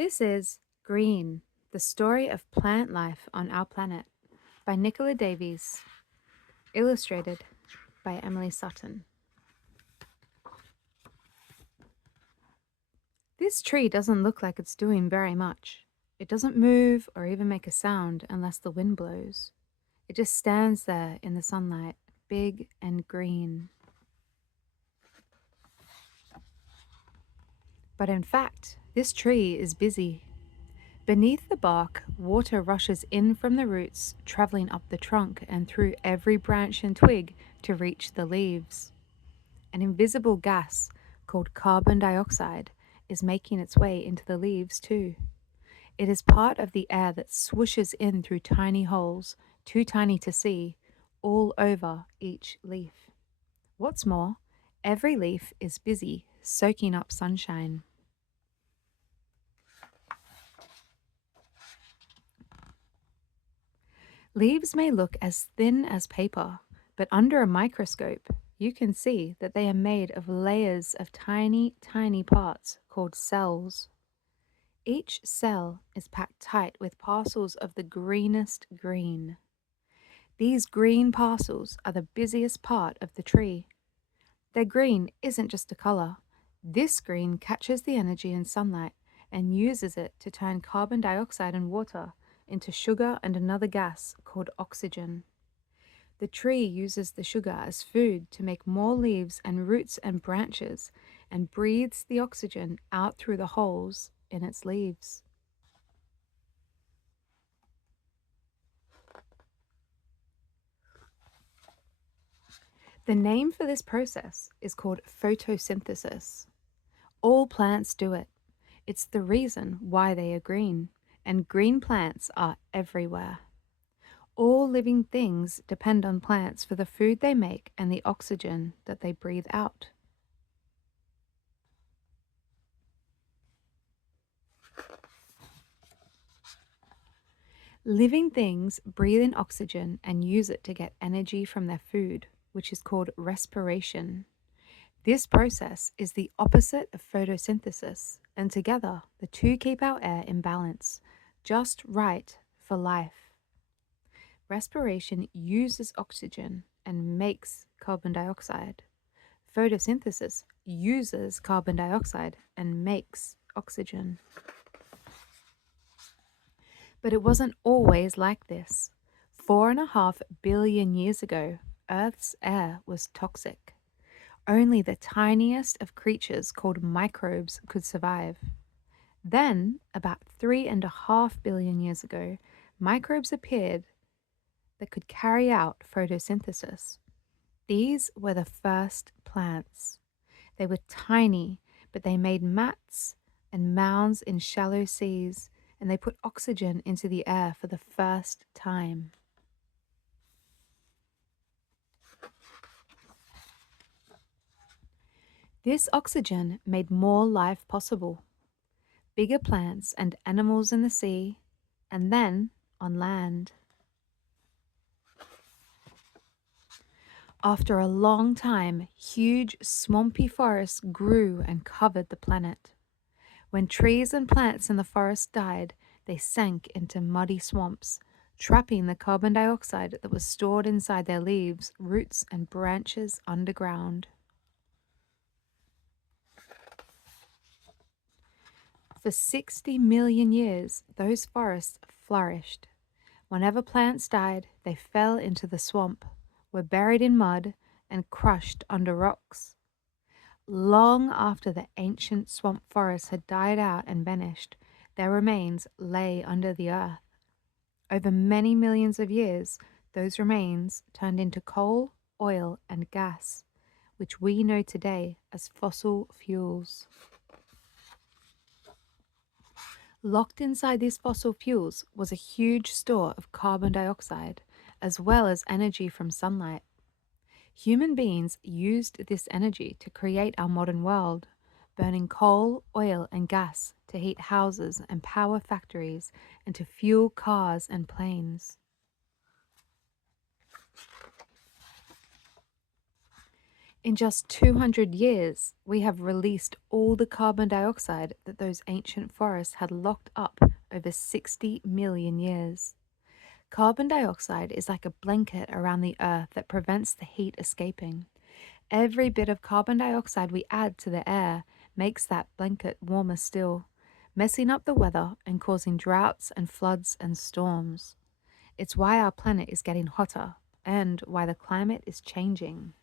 This is Green, the Story of Plant Life on Our Planet by Nicola Davies, illustrated by Emily Sutton. This tree doesn't look like it's doing very much. It doesn't move or even make a sound unless the wind blows. It just stands there in the sunlight, big and green. But in fact, this tree is busy. Beneath the bark, water rushes in from the roots, traveling up the trunk and through every branch and twig to reach the leaves. An invisible gas called carbon dioxide is making its way into the leaves too. It is part of the air that swooshes in through tiny holes, too tiny to see, all over each leaf. What's more, every leaf is busy soaking up sunshine. Leaves may look as thin as paper, but under a microscope, you can see that they are made of layers of tiny, tiny parts called cells. Each cell is packed tight with parcels of the greenest green. These green parcels are the busiest part of the tree. Their green isn't just a color. This green catches the energy in sunlight and uses it to turn carbon dioxide and water into sugar and another gas called oxygen. The tree uses the sugar as food to make more leaves and roots and branches and breathes the oxygen out through the holes in its leaves. The name for this process is called photosynthesis. All plants do it. It's the reason why they are green, and green plants are everywhere. All living things depend on plants for the food they make and the oxygen that they breathe out. Living things breathe in oxygen and use it to get energy from their food, which is called respiration. This process is the opposite of photosynthesis, and together the two keep our air in balance, just right for life. Respiration uses oxygen and makes carbon dioxide. Photosynthesis uses carbon dioxide and makes oxygen. But it wasn't always like this. 4.5 billion years ago, Earth's air was toxic. Only the tiniest of creatures called microbes could survive. Then, about 3.5 billion years ago, microbes appeared that could carry out photosynthesis. These were the first plants. They were tiny, but they made mats and mounds in shallow seas, and they put oxygen into the air for the first time. This oxygen made more life possible. Bigger plants and animals in the sea, and then on land. After a long time, huge swampy forests grew and covered the planet. When trees and plants in the forest died, they sank into muddy swamps, trapping the carbon dioxide that was stored inside their leaves, roots, and branches underground. For 60 million years, those forests flourished. Whenever plants died, they fell into the swamp, were buried in mud, and crushed under rocks. Long after the ancient swamp forests had died out and vanished, their remains lay under the earth. Over many millions of years, those remains turned into coal, oil, and gas, which we know today as fossil fuels. Locked inside these fossil fuels was a huge store of carbon dioxide, as well as energy from sunlight. Human beings used this energy to create our modern world, burning coal, oil, and gas to heat houses and power factories and to fuel cars and planes. In just 200 years, we have released all the carbon dioxide that those ancient forests had locked up over 60 million years. Carbon dioxide is like a blanket around the earth that prevents the heat escaping. Every bit of carbon dioxide we add to the air makes that blanket warmer still, messing up the weather and causing droughts and floods and storms. It's why our planet is getting hotter and why the climate is changing.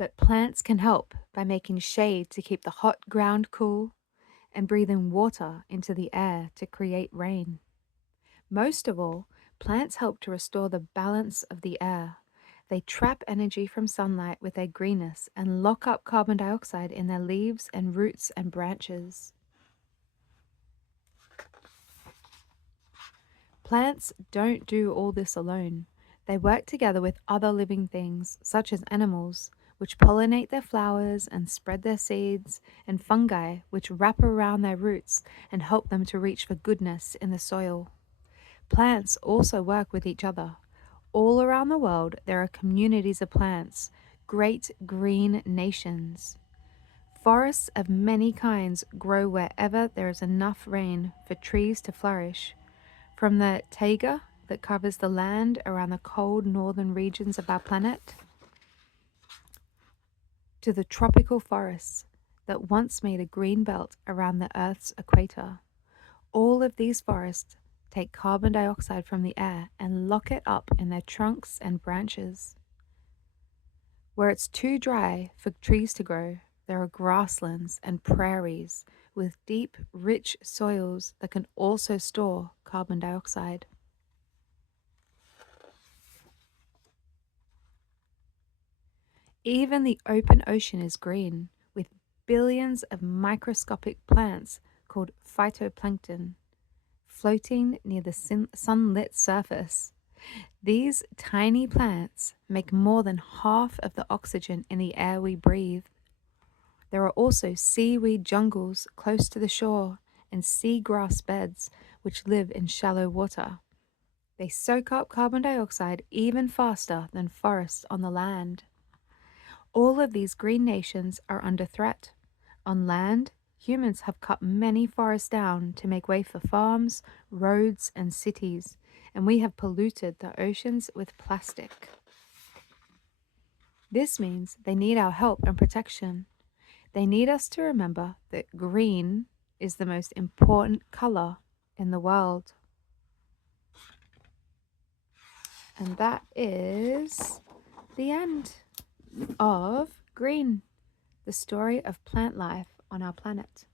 But plants can help by making shade to keep the hot ground cool and breathing water into the air to create rain. Most of all, plants help to restore the balance of the air. They trap energy from sunlight with their greenness and lock up carbon dioxide in their leaves and roots and branches. Plants don't do all this alone. They work together with other living things, such as animals, which pollinate their flowers and spread their seeds, and fungi, which wrap around their roots and help them to reach for goodness in the soil. Plants also work with each other. All around the world, there are communities of plants, great green nations. Forests of many kinds grow wherever there is enough rain for trees to flourish. From the taiga that covers the land around the cold northern regions of our planet, to the tropical forests that once made a green belt around the Earth's equator. All of these forests take carbon dioxide from the air and lock it up in their trunks and branches. Where it's too dry for trees to grow, there are grasslands and prairies with deep, rich soils that can also store carbon dioxide. Even the open ocean is green, with billions of microscopic plants called phytoplankton floating near the sunlit surface. These tiny plants make more than half of the oxygen in the air we breathe. There are also seaweed jungles close to the shore and seagrass beds which live in shallow water. They soak up carbon dioxide even faster than forests on the land. All of these green nations are under threat. On land, humans have cut many forests down to make way for farms, roads, and cities, and we have polluted the oceans with plastic. This means they need our help and protection. They need us to remember that green is the most important color in the world. And that is the end of Green, the story of plant life on our planet.